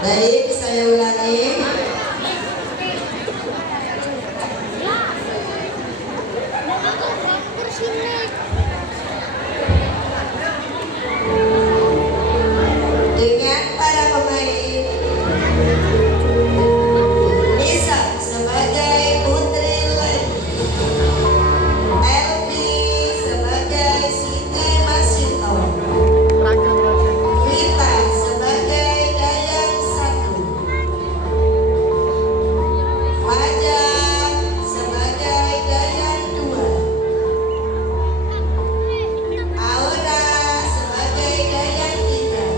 Baik, saya ulangi. Dengan para pemain, Nisa sebagai Putri Leni, Elvi sebagai Siti Masinton, Rita sebagai Dayang 1, Fajar sebagai Dayang 2, Aura sebagai Dayang 3,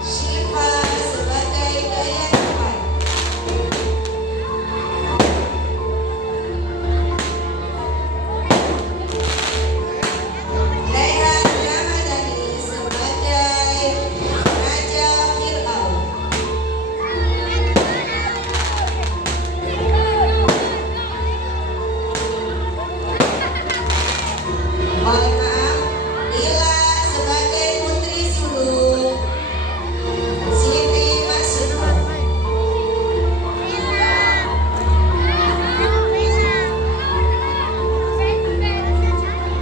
Syifa sebagai Dayang 4, Lehan Ramadhani sebagai Raja Fir'aun, mohon maaf, Ila sebagai Putri Sulung, Siti Masinton,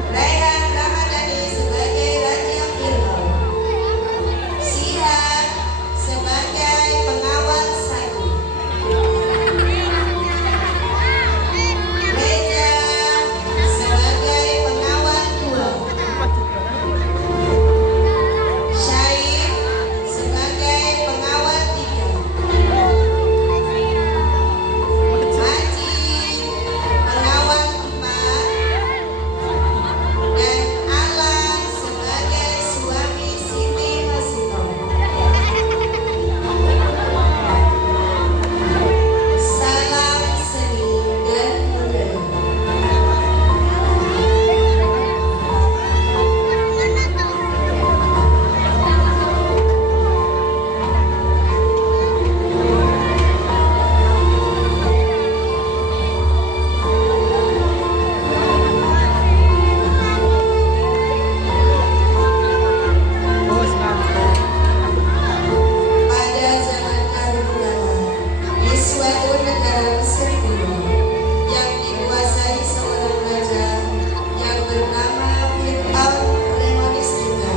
Lehan Ramadhani sebagai Raja Fir'aun, Sihan sebagai Pengawal 1, Reja sebagai Pengawal 2, Syaif sebagai Pengawal 3, Haji Pengawal 4, dan Alan sebagai suami Siti Masinton. Salam seni dan budaya. Pada zaman dahulu di suatu negara Mesir dulu yang dikuasai seorang raja yang bernama Fir'aun Remonistika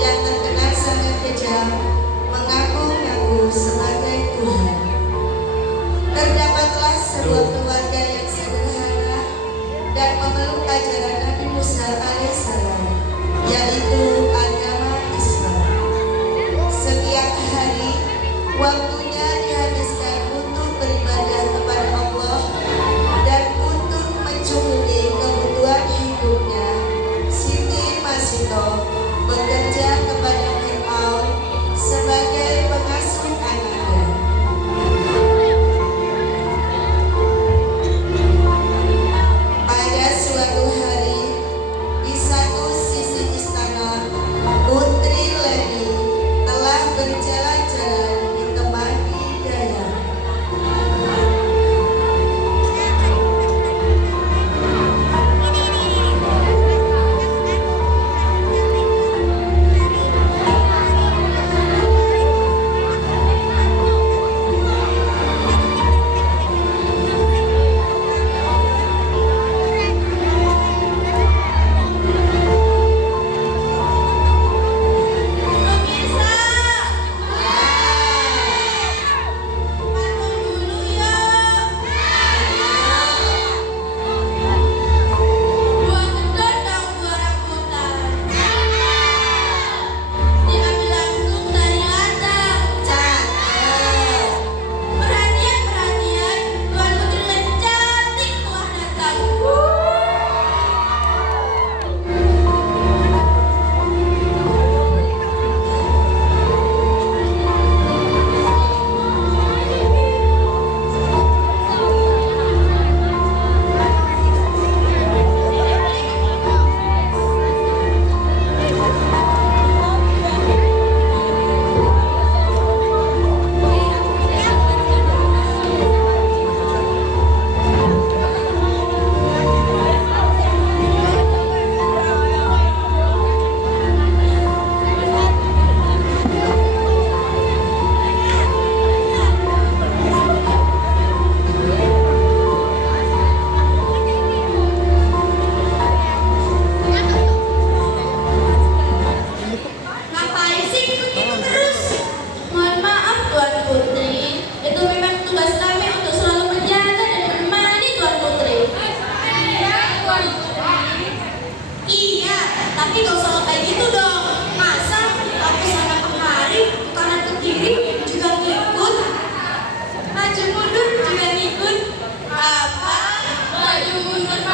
yang terkenal sangat kejam, mengaku-ngaku sebagai Tuhan. Terdapatlah sebuah keluarga yang sederhana dan memeluk ajaran Nabi Musa alaihissalam, yaitu agama Islam. Setiap hari waktunya dihabiskan untuk beribadah kepada Allah dan untuk mencukupi kebutuhan hidupnya. Siti Masinton bekerja kepada Fir'aun sebagai pengasuh anaknya. Pada suatu hari, di satu sisi istana, Putri Leni telah berjalan-jalan di teman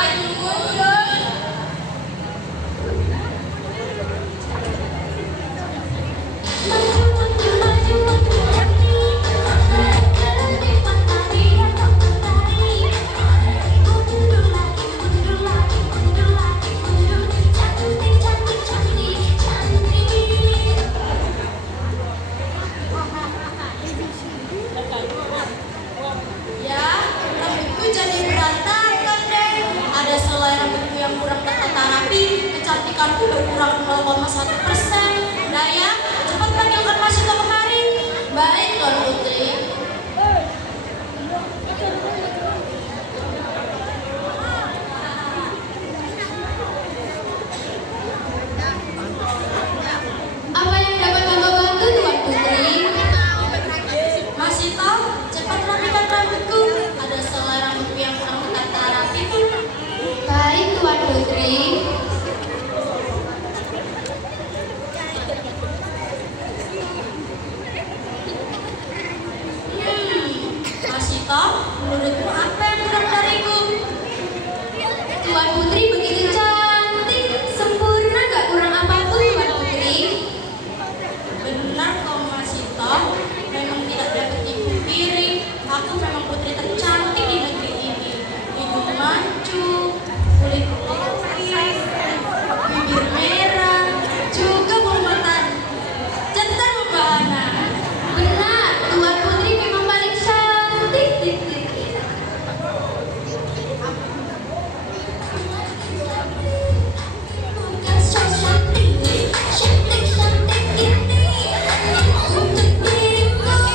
maju mundur. Ya, rambutku jadi berantakan deh. Ada selai rambutku yang kurang tertata rapi, kecantikanku berkurang 0,1%. Daya, cepat panggilkan Mas Ito kemari. Baik, Tuan Putri. Apa yang dapat Bangga bantu, Tuan Putri? Mas Ito, cepat rapikan rambutku. Ada selai rambutku yang kurang tertata rapi. Baik, Tuan Putri. Mas Ito, menurutmu apa yang kurang dariku? Tuan Putri begitu cantik, sempurna, gak kurang apapun, Tuan Putri. Benar kok, Mas Ito, memang tidak dapat dipungkiri. Aku memang putri tercantik di negeri ini. Hidung mancung, kulit putih, bibir merah, juga bulu mata cetar membahana. Benar, Tuan Putri memang paling cantik. Bukan so cantik ini untuk dirimu.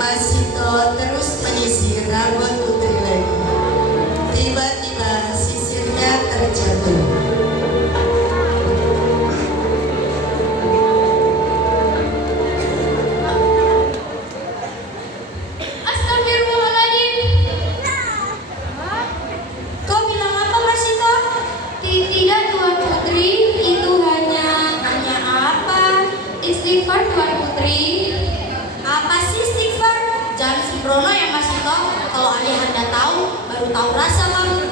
Mas Ito terus menyisir rambut putri lagi. Tiba-tiba sisirnya terjatuh. Astagfirullahaladzim. Kau bilang apa, Mas Ito? Tidak, Tuan Putri, itu hanya apa? Istighfar, Tuan Putri. Apa sih istighfar? Jangan sembrono ya, Mas Ito. Kalau ayahanda tahu, baru tahu rasa kamu.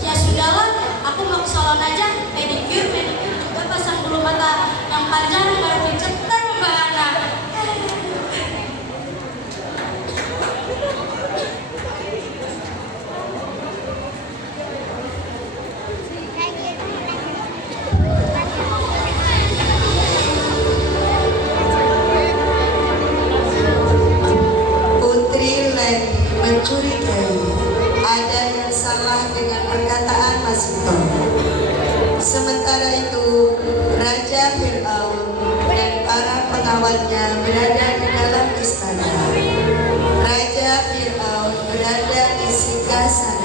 Ya sudahlah, aku mau ke salon aja. Pedicure juga pasang bulu mata yang panjang baru dicetar membahana. Putri lagi mencurigai ada yang salah dengan perkataan Mas Ito. Sementara itu, Raja Fir'aun dan para pengawalnya berada di dalam istana. Raja Fir'aun berada di singgasana.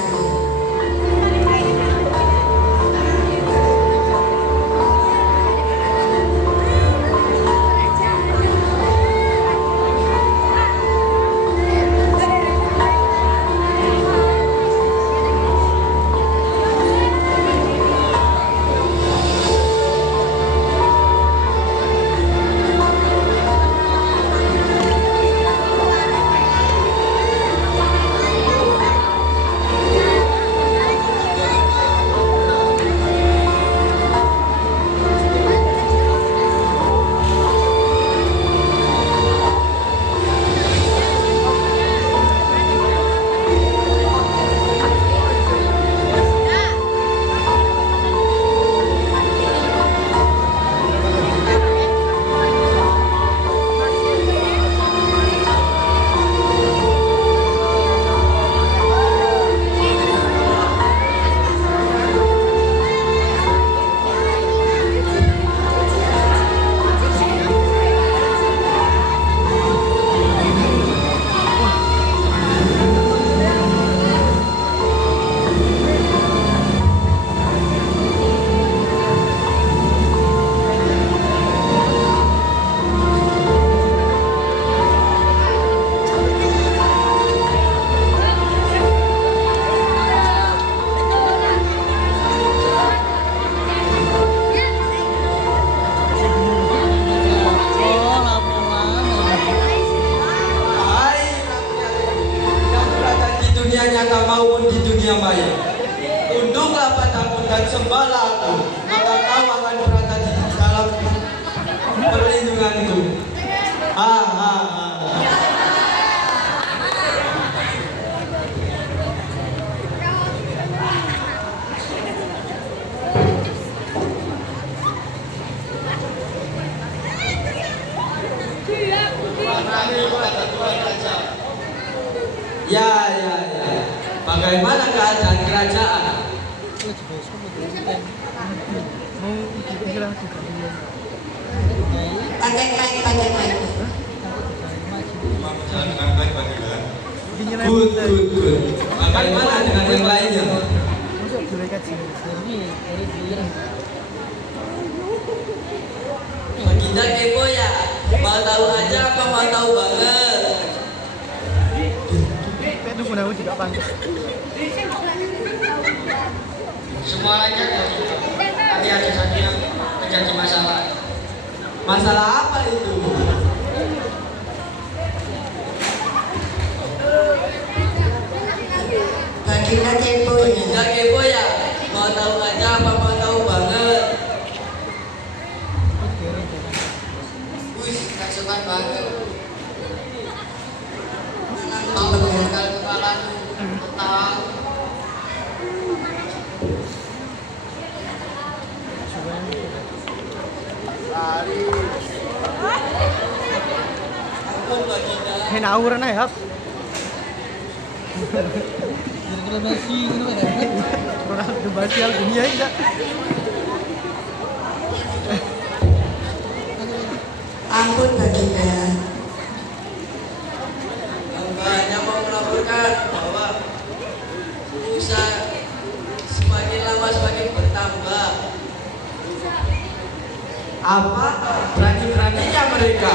nyata maupun di dunia maya. Tunduklah padaku dan sembahlah aku, maka kau akan berada di dalam perlindunganku. Ha ha ha. Ya, ya, ya. Bagaimana keadaan kerajaan? Pakai mic, pakai mic. Berjalan dengan baik Pak Gila. Good, good, good. Bagaimana dengan yang lainnya? Baginda kepo ya, mau tahu aja apa mau tahu banget? Semua lancar ya, tapi ada satu yang terjadi masalah. Masalah apa itu? Baginda kepo Baginda ya. kepo ya, mau tahu aja apa mau tahu banget? Wih, kasukan banget. Mau menggal kepalaku, tahu. Ampun Baginda. Hay nauran na yap. Ronaldo Basial dunia enggak. Ampun Baginda. Hamba hanya mau melaporkan bahwa Musa semakin lama semakin bertambah. Apa berani-beraninya mereka?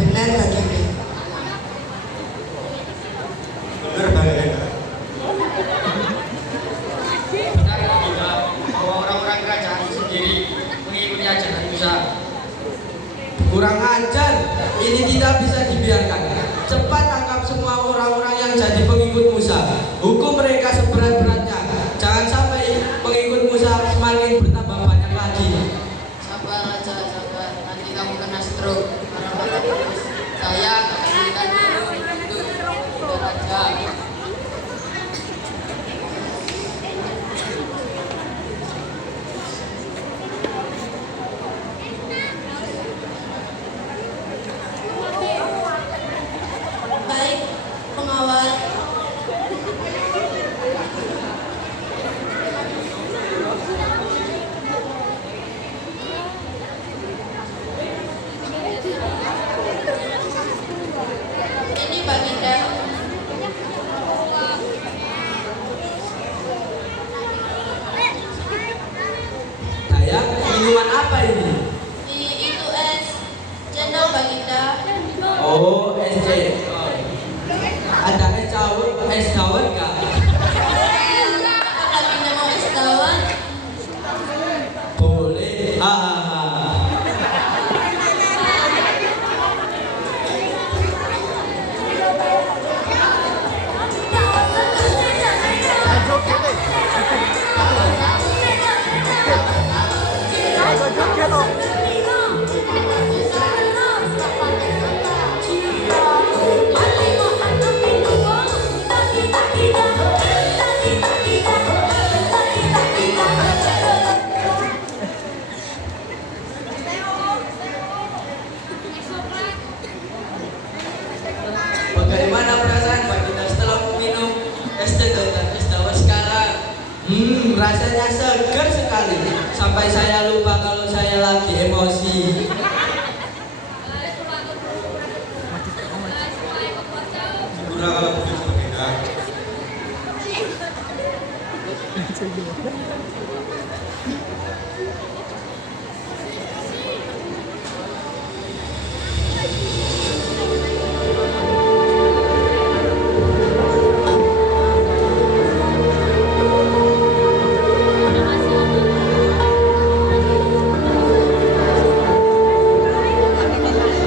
Benar Baginda. Benar Pak Gila. Benar Baginda, bahwa orang-orang kerajaan sendiri mengikuti ajaran Musa. Kurang ajar, ini tidak bisa dibiarkan. Cepat tangkap semua orang-orang yang jadi pengikut Musa. Hukum mereka seberat-beratnya. Jangan sampai pengikut Musa semakin bertambah banyak lagi. Sabar aja, sabar. Nanti kamu kena stroke. Saya akan dulu itu. Sabar aja. Baik, pengawal. Ini Baginda. Sayang, minuman apa ini? Itu es cendol Baginda. Oh, es cendol. Ada es dawet nggak? Baginda mau es dawet. Boleh. Bagaimana perasaan Baginda setelah meminum es cendol dan es dawet sekarang? Rasanya segar sekali. Sampai saya lupa kalau saya lagi emosi. Syukurlah kalau begitu Baginda.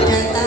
Datang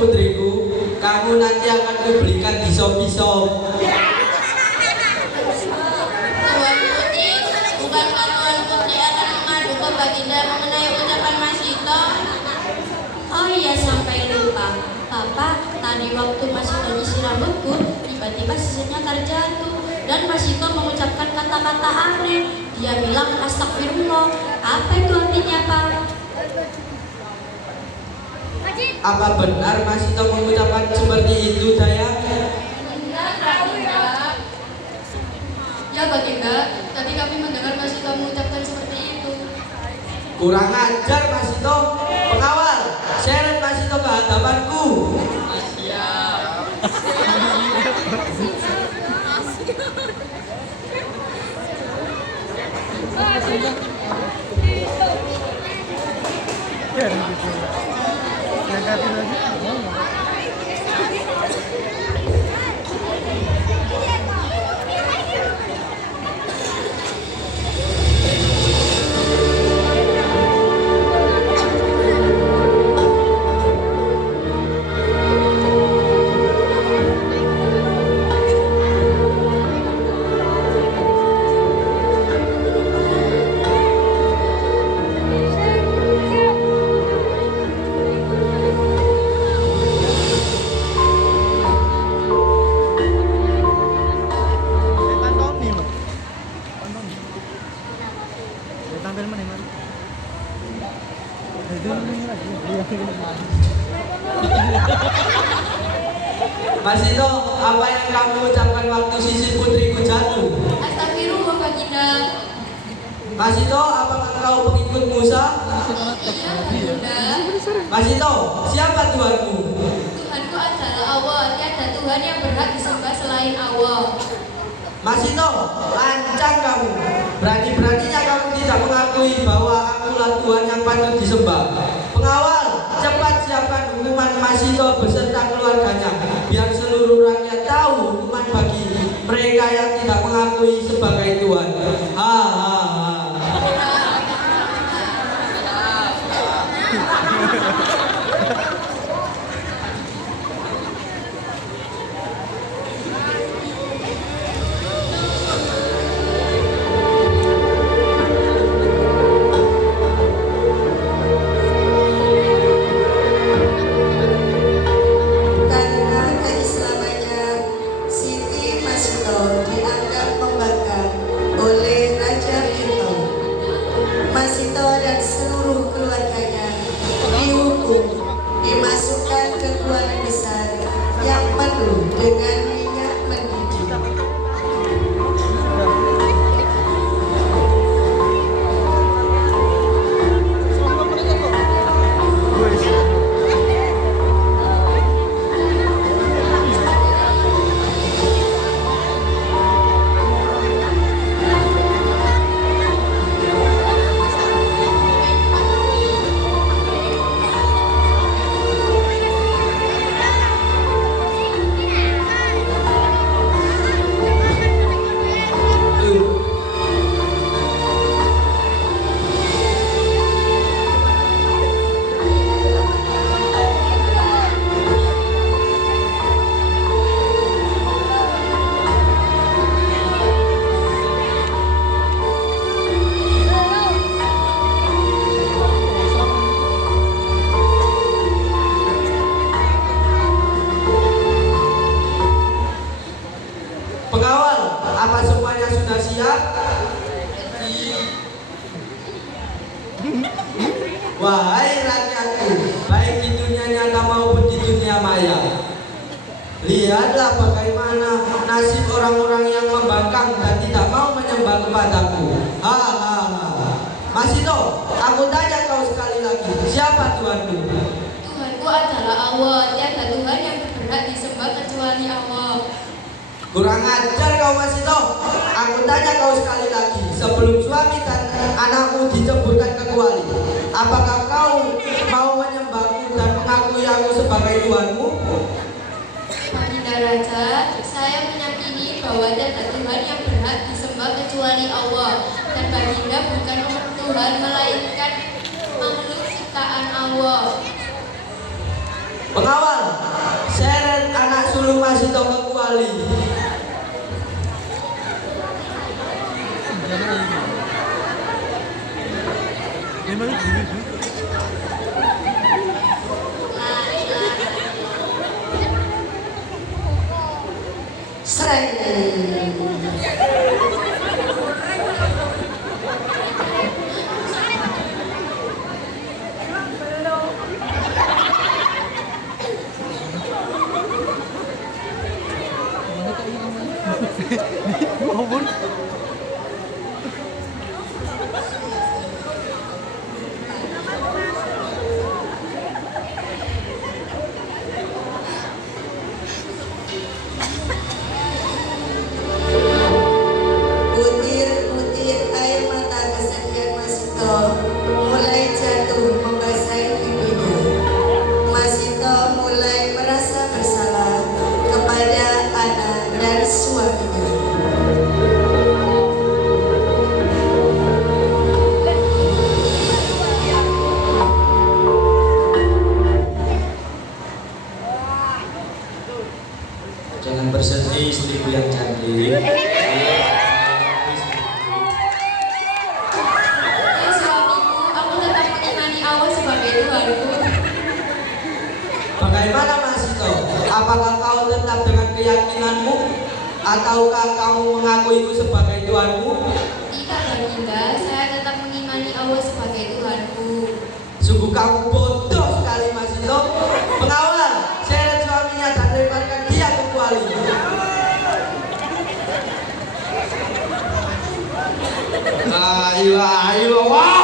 putriku, kamu nanti akan kuberikan di sop-sop. Tuan Putri, bukankah Tuan Putri akan mengadu ke Baginda mengenai ucapan Mas Ito? Oh iya, sampai lupa. Papa, tadi waktu Mas Ito nyisir rambutku, tiba-tiba sisirnya terjatuh. Dan Mas Ito mengucapkan kata-kata aneh. Dia bilang astagfirullah. Apa itu artinya, Pak? Apa benar Mas Ito mengucapkan seperti itu, Daya? Ya Baginda, tadi kami mendengar Mas Ito mengucapkan seperti itu. Kurang ajar Mas Ito. Pengawal, seret Mas Ito ke hadapanku. Ya gitu. Angkatin lagi. Tampil mana mana? Mas Ito, apa yang kamu ucapkan waktu sisir putriku jatuh? Astagfirullah Baginda. Mas Ito, apakah kau pengikut Musa? Iya Baginda. Mas Ito, siapa Tuhanmu? Tuhanku adalah Allah. Tiada Tuhan yang berhak disembah selain Allah. Mas Ito, lancang kamu. Berani-beraninya kamu tidak mengakui bahwa akulah Tuhan yang patut disembah. Pengawal, cepat siapkan hukuman Mas Ito beserta keluarganya, biar seluruh rakyat tahu hukuman bagi mereka yang tidak mengakui sebagai Tuhan. Ha ha ha. Karena keislamannya, Siti Masito dianggap membangkang oleh Raja Ito. Masito dan seluruh keluarganya dihukum, dimasukkan ke gua besar yang penuh dengan minyak mendidih. Pengawal, apa semuanya sudah siap? Wahai rakyatku, baik di dunia nyata maupun di dunia maya, lihatlah bagaimana nasib orang-orang yang membangkang dan tidak mau menyembah kepadaku. Ha ha ha. Mas Ito, aku tanya kau sekali lagi, siapa Tuhanmu? Tuhanku adalah Allah. Tiada Tuhan yang berhak disembah kecuali Allah. Kurang ajar kau Mas Ito. Aku tanya kau sekali lagi, sebelum suami dan anakmu diceburkan ke kuali, apakah kau mau menyembahku dan mengakui aku sebagai Tuhanmu? Baginda Raja, saya meyakini bahwa tiada Tuhan yang berhak disembah kecuali Allah. Dan Baginda bukan Tuhan, melainkan makhluk ciptaan Allah. Pengawal, seret anak sulung Masito ke kuali. Sreng. Butir-butir air mata kesedihan Masito mulai jatuh membasahi pipinya. Masito mulai merasa bersalah kepada anak dan suaminya. Jangan bersedih istriku yang cantik. Ya suamiku, aku tetap mengimani Allah sebagai Tuhanku. Bagaimana Masito? Apakah kau tetap dengan keyakinanmu? Ataukah kamu mengakuiku sebagai Tuhanmu? Tidak Baginda, saya tetap mengimani Allah sebagai Tuhanku. Sungguh kamu bodoh sekali Masito. Pengawal, seret suaminya dan lemparkan dia ke kuali. La ilaha illallah.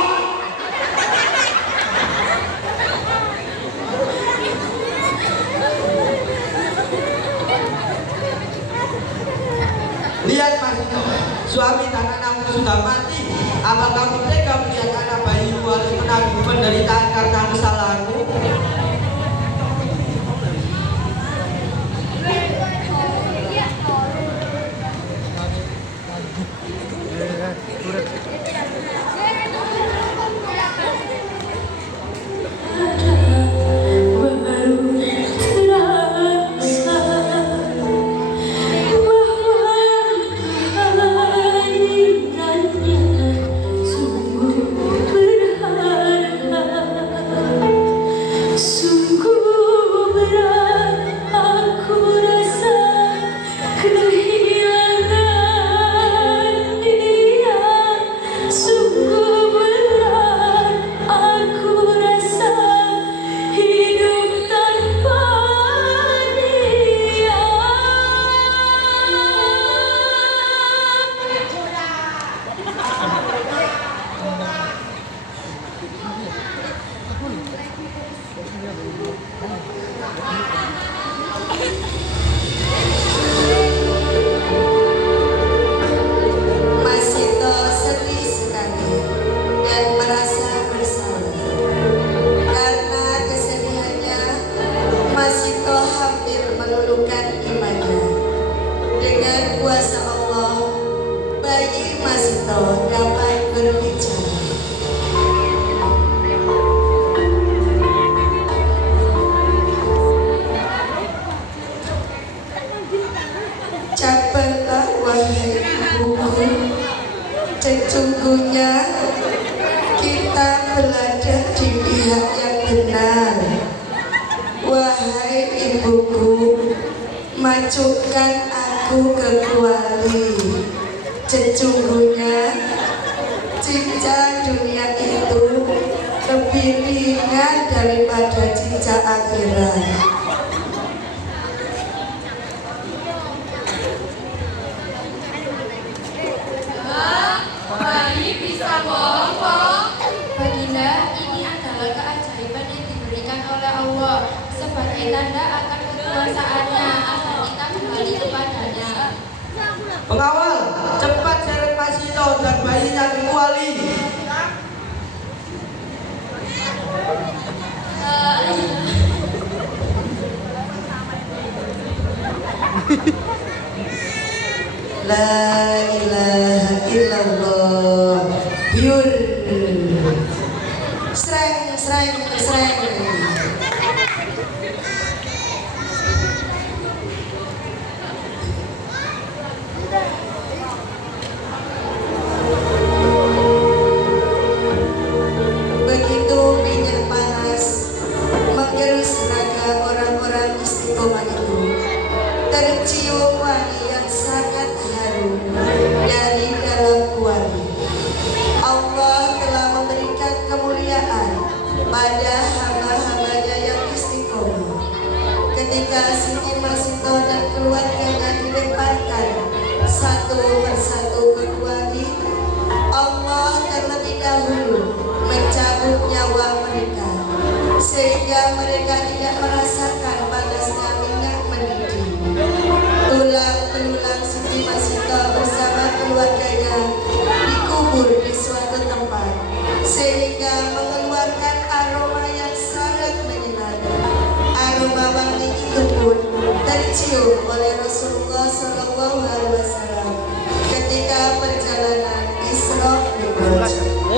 Lihat Masito, suami dan anakmu sudah mati. Apa kamu tega melihat anak bayimu harus menanggung penderitaan karena kesalahanmu? Masito sedih sekali dan merasa bersalah. Karena kesedihannya, Masito hampir meluluhkan imannya. Dengan kuasa Allah, bayi Masito dapat berbicara. Cabarlah wahai ibuku, sesungguhnya kita berada di pihak yang benar. Wahai ibuku, majukan aku ke kuali. Sesungguhnya cinta dunia itu lebih ringan daripada cinta akhirat. Bayi bisa bohong. Baginda, ini adalah keajaiban yang diberikan oleh Allah sebagai tanda akan kekuasaannya agar kita kembali kepadanya. Pengawal, cepat seret Masito dan bayinya ke kuali. La ilaha illallah. Biur. Sreng, sreng, sreng. dahulu mencabut nyawa mereka, sehingga mereka tidak merasakan panasnya minyak mendidih. Tulang belulang Siti Masito bersama keluarganya dikubur di suatu tempat, sehingga mengeluarkan aroma yang sangat menyengat. Aroma wangi itu pun tercium oleh Rasulullah SAW ketika perjalanan Isra